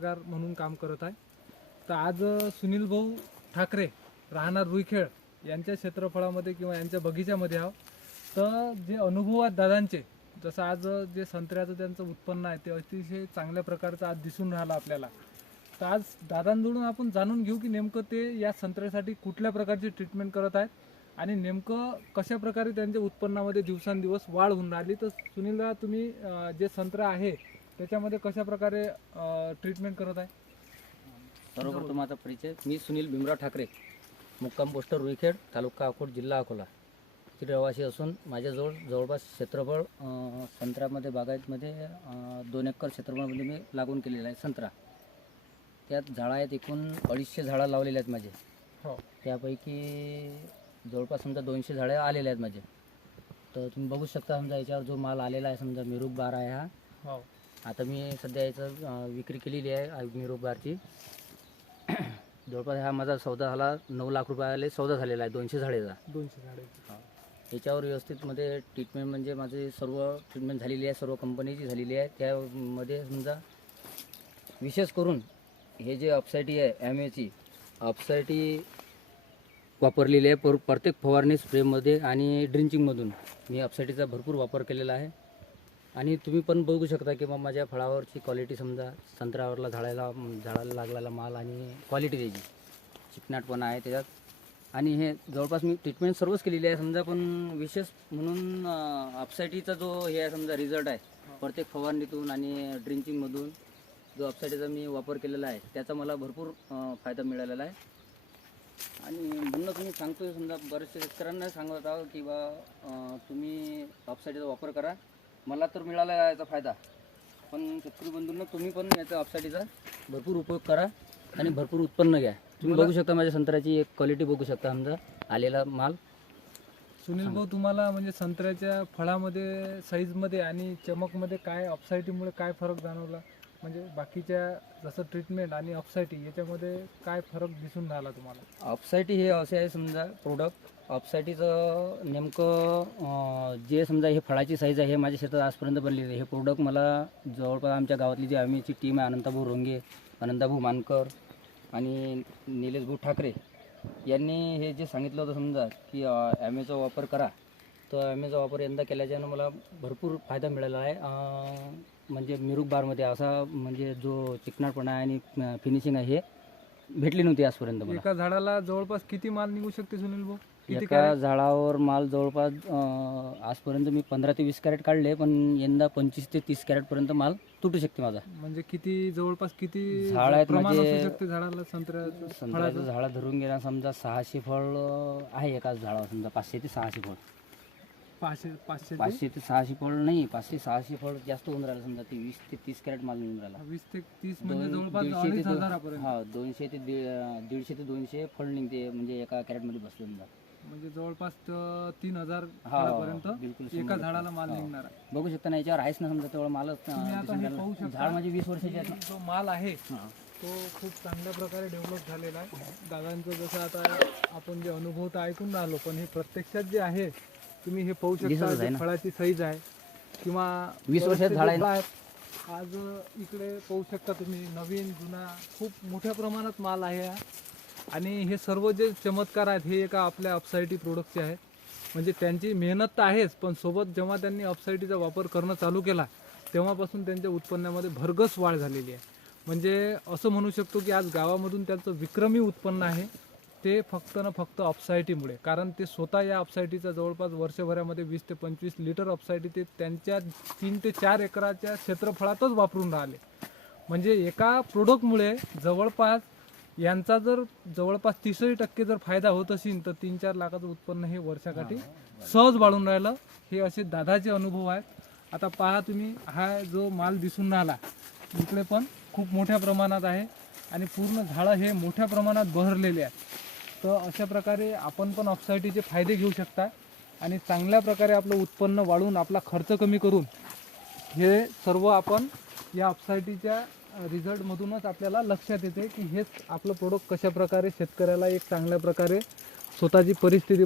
म्हणून काम करत आहे. तर आज सुनील भाऊ ठाकरे राहणार रुईखेड यांच्या क्षेत्रफळामध्ये किंवा यांच्या बगीच्यामध्ये आहो. तर जे अनुभव आहेत दादांचे, जसं आज जे संत्र्याचं त्यांचं उत्पन्न आहे ते अतिशय चांगल्या प्रकारचं आज दिसून राहिलं आपल्याला. तर आज दादांजवळून आपण जाणून घेऊ की नेमकं ते या संत्र्यासाठी कुठल्या प्रकारची ट्रीटमेंट करत आहेत आणि नेमकं कशा प्रकारे त्यांच्या उत्पन्नामध्ये दिवसांदिवस वाढ होऊन राहिली. तर सुनीलदा, तुम्ही जे संत्रा आहे त्याच्यामध्ये कशा प्रकारे ट्रीटमेंट करत आहे? सर्वप्रथम माझा परिचय, मी सुनील भीमराव ठाकरे, मुक्काम पोस्ट रुईखेड, तालुका अकोट, जिल्हा अकोला चे रहिवासी असून माझ्याजवळ जवळपास क्षेत्रफळ संत्र्यामध्ये बागायतमध्ये 2 एकर क्षेत्रफळामध्ये मी लागवड केलेलं आहे संत्रा. त्यात झाडं आहेत, एकूण 250 झाडं लावलेले आहेत माझे. हो. त्यापैकी जवळपास समजा 200 झाडं आलेले आहेत माझे. तर तुम्ही बघू शकता, समजा याच्यावर जो माल आलेला आहे, समजा मिरूक बार आहे हा. हो. आता मी सध्या याचं विक्री केलेली आहे मिरूक बारची. जवळपास हा माझा सौदा झाला 9 लाख रुपयाला सौदा झालेला आहे 200 झाडेचा. 200 झाडे. याच्यावर व्यवस्थितमध्ये ट्रीटमेंट म्हणजे माझी सर्व ट्रीटमेंट झालेली आहे, सर्व कंपनीची झालेली आहे. त्यामध्ये समजा विशेष करून हे जे अपसायटी आहे ॲमेची अपसायटी वापरलेली आहे. प्रत्येक फवारणी स्प्रेमध्ये आणि ड्रिंचिंगमधून मी अपसायटीचा भरपूर वापर केलेला आहे. आणि तुम्ही पण बघू शकता की मग माझ्या फळावरची क्वालिटी, समजा संत्र्यावरला झाडाला लागलेला माल आणि क्वालिटी त्याची चिकनाटपणा आहे त्याच्यात. आणि हे जवळपास मी ट्रीटमेंट सर्वच केलेली आहे समजा. पण विशेष म्हणून अपसायटीचा जो हे आहे समजा रिझल्ट आहे, प्रत्येक फवारणीतून आणि ड्रिंचिंगमधून जो अपसायटीचा मी वापर केलेला आहे त्याचा मला भरपूर फायदा मिळालेला आहे. आणि म्हणूनच मी सांगतो, समजा बरेचशा शेतकऱ्यांना सांगत आहो की बा तुम्ही अपसायटीचा वापर करा. मला तर मिळाला याचा फायदा, पण शेतकरी बंधूंना तुम्ही पण याचा अपसायटीचा भरपूर उपयोग करा आणि भरपूर उत्पन्न घ्या. तुम्ही बघू शकता माझ्या संत्र्याची एक क्वालिटी बघू शकता, समजा आलेला माल. सुनील भाऊ, तुम्हाला म्हणजे संत्र्याच्या फळामध्ये, साईजमध्ये आणि चमकमध्ये काय अपसायटीमुळे काय फरक जाणवला? म्हणजे बाकीच्या जसं ट्रीटमेंट आणि अपसायटी याच्यामध्ये काय फरक दिसून राहिला तुम्हाला? अपसायटी हे असे आहे समजा प्रोडक्ट. अपसायटीचं नेमकं जे समजा हे फळाची साईज आहे हे माझ्या शेतात आजपर्यंत बनलेली आहे. हे प्रोडक्ट मला जवळपास आमच्या गावातली जी आम्हीची टीम आहे, अनंताभाऊ रोंगे, अनंताभाऊ मानकर आणि निलेशभाऊ ठाकरे यांनी हे जे सांगितलं होतं समजा की ॲमेचा वापर करा, तर ॲमेचा वापर यंदा केल्याच्यानं मला भरपूर फायदा मिळाला आहे. म्हणजे मिरूक बारमध्ये असा म्हणजे जो चिकनाटपणा आहे आणि फिनिशिंग आहे हे भेटली नव्हती आजपर्यंत मला. एका झाडाला जवळपास किती माल निघू शकते सुनील भाऊ? एका झाडावर माल जवळपास आजपर्यंत मी 15 ते 20 कॅरेट काढले, पण यंदा 25 ते 30 कॅरेटपर्यंत माल तुटू शकते माझा. म्हणजे किती जवळपास किती झाड आहेत प्रमाण म्हणजे असू शकते झाडाला संत्र्याचं झाड धरून गेला समजा 600 फळ आहे एकाच झाडावर, समजा 500 ते 600 फळ. 500 ते 600 फळ नाही, 500-600 फळ जास्त होऊन राहिलं. समजा ते 20 ते 30 कॅरेट माल निघून राहिला. 20 ते 30 म्हणजे जवळपास 200 ते 2,500 हा 200 ते 150 ते 200 फळ निघते म्हणजे एका कॅरेटमध्ये बसतो समजा. म्हणजे जवळपास 3,000 हा, फळापर्यंत बिलकुल एका झाडाला माल निघणार आहे. बघू शकता ना, याच्यावर आहेच ना समजा तेवढा मालच. तुम्ही आता हे पाहू शकता, झाड म्हणजे 20 वर्षाचे आहे. जो माल आहे तो खूप चांगल्या प्रकारे डेव्हलप झालेला आहे. दादांचं जसं आता आपण जे अनुभव तर ऐकून राहिलो, पण हे प्रत्यक्षात जे आहे तुम्ही हे पाहू शकता. जे फळाची साईज आहे किंवा 20 वर्षात झाड आहे. आज इकडे पाहू शकता तुम्ही, नवीन जुना खूप मोठ्या प्रमाणात माल आहे हा. आणि हे सर्व जे चमत्कार आहेत हे एका आपल्या अपसायटी प्रोडक्टचे आहेत. म्हणजे त्यांची मेहनत तर आहेच, पण सोबत जेव्हा त्यांनी अपसायटीचा वापर करणं चालू केला तेव्हापासून त्यांच्या उत्पन्नामध्ये भरघस वाढ झालेली आहे. म्हणजे असं म्हणू शकतो की आज गावामधून त्यांचं विक्रमी उत्पन्न आहे ते फक्त ना फक्त अपसायटीमुळे. कारण ते स्वतः या अपसायटीचा जवळपास वर्षभरामध्ये 20 ते 25 लिटर अपसायटी ते त्यांच्या 3 ते 4 एकराच्या क्षेत्रफळातच वापरून राहिले. म्हणजे एका प्रोडक्टमुळे जवळपास यांचा जर जवळपास 30% जर फायदा होत असेल तर 3-4 लाखाचं उत्पन्न हे वर्षाकाठी सहज वाढून राहिलं. हे असे दादाचे अनुभव आहेत. आता पहा तुम्ही, हा जो माल दिसून राहिला इकडे पण खूप मोठ्या प्रमाणात आहे आणि पूर्ण झाडं हे मोठ्या प्रमाणात बहरलेले आहेत. तर अशा प्रकारे आपण पण अपसायटीचे फायदे घेऊ शकता आणि चांगल्या प्रकारे आपलं उत्पन्न वाढवून आपला खर्च कमी करून हे सर्व आपण या अपसायटीच्या रिझल्टमधूनच आपल्याला लक्षात येते की हेच आपलं प्रोडक्ट कशा प्रकारे शेतकऱ्याला एक चांगल्या प्रकारे स्वतःची परिस्थिती